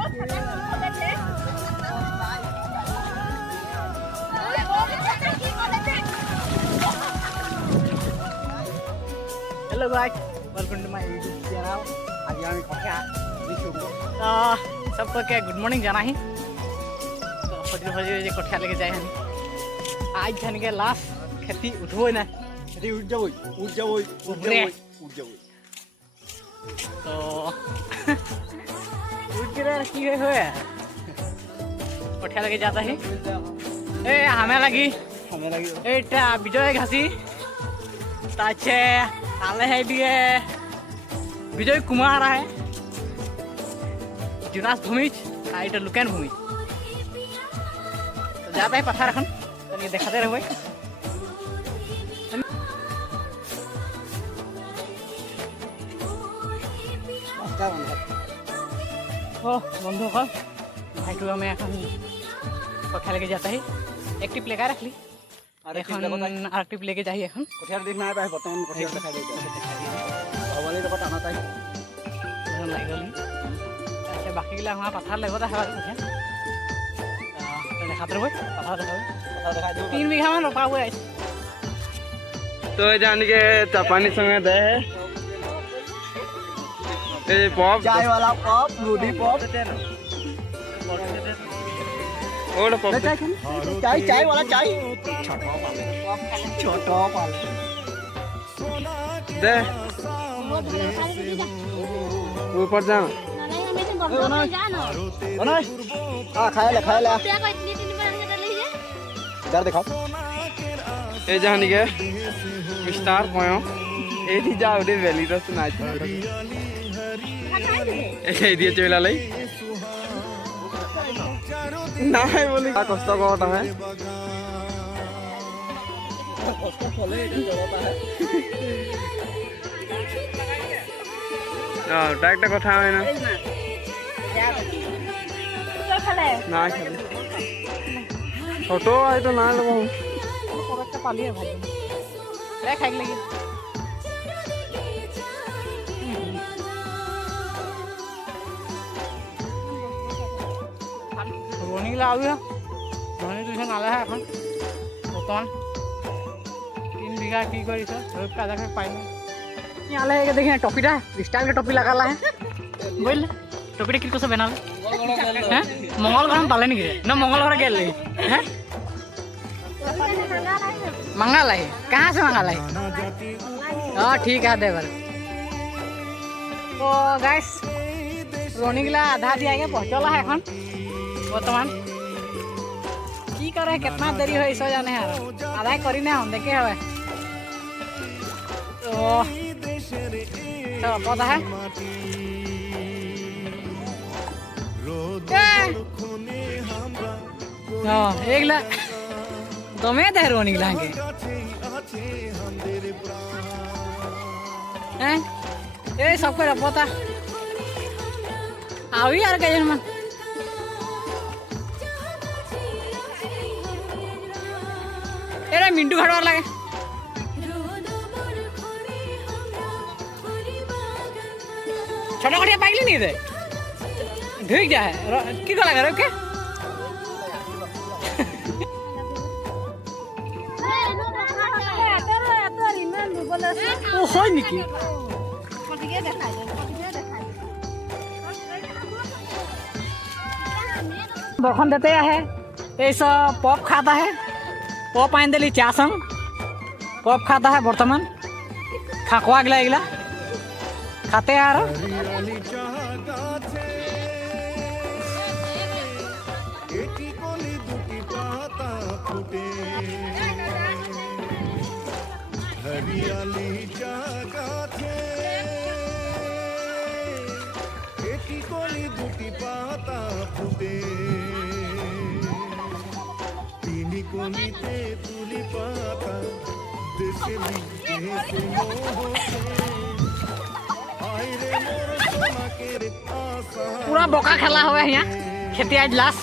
Hello guys, welcome to my YouTube channel. आज हम कठिया दिखो तो सबको क्या गुड मॉर्निंग जाना ही तो फजर फजर जे कठिया लेके जाए हनी आज जाने के लास्ट खेती उठबो ना खेती उठ जाओ तो उठ के की होए कठिया लेके जाता है ए हमें लगी एटा विजय घासी ताचे आले है दिए विजय कुमार है जुनास भूमिज आइटा लुकेन भूमिज तो जाता है पत्थर रखन तो ये दिखाते रहो भाई ओ बंधु का भाई तो हमें এখন कठिया लेके जाता है एक टिप लेकर रख ली और एक टिप लेके जाइए এখন कठिया देखना है बर्तमान कठिया दिखा दे वाले तो आना चाहिए लागली अच्छा बाकी गिला हमारा पत्थर लगो था हमारे कुछ तो दिखाते रहो पत्थर दिखाओ 3 बीघा में रोपा हुआ है तो जान के पानी संगे दे है ए पॉप चाय वाला पॉप दूधी पॉप और पॉप चाय वाला चाय छोटा वाला दे ऊपर जा खाए ले इधर दिखाओ ए जान के विस्तार पयो ए थी जा उडे वैली तो सुना ए दिए चला लई ना है बोली कष्ट करता है कष्ट फले करता है डायरेक्ट কথা হয় না না খেলে ছোট আইতো না লব একটা পালিয়ে ভাই রে খাই লাগি রনি লাউয়া রনি তুই নালে হ্যাঁ এখন বর্তমান 3 बीघा की करिस रोप का देखे पाइल यहाँ ले देखिए टोपीटा स्टाइल के टोपी लगा है बोल टोपीटा किसको से बना हैं मंगल घर में पाले नहीं गिरे ना मंगल घर गेल हैं मंगा लाई कहाँ से मंगा लाई हाँ ठीक है देवर तो गाइस रोनी गिला आधा दिया गया पहुँचला है এখন বর্তমান की करे कितना देरी हो इस जाने यार आधा करी ना हम देखे हवे तो पता है एक ला दमे दे रोनी लांगे हैं ए सबको पता आवी यार गजन मन एरे मिंटू घड़वा लगे छोटा कटिया पाइली नहीं दे ढुक जा है की गला करे के ओ होय निकी बखन देते है ऐसा पॉप खाता है पॉप आइन दिली चा संग पॉप खाता है बर्तमान खाकवा गला इगला खाते यार हरियाली जागाथे एकी कोली दुटी पाता फुटे तीनी कोलीते तुली पाता देशे मिलते सुनो पूरा बोका खेला हुआ है यहाँ खेती आज लास्ट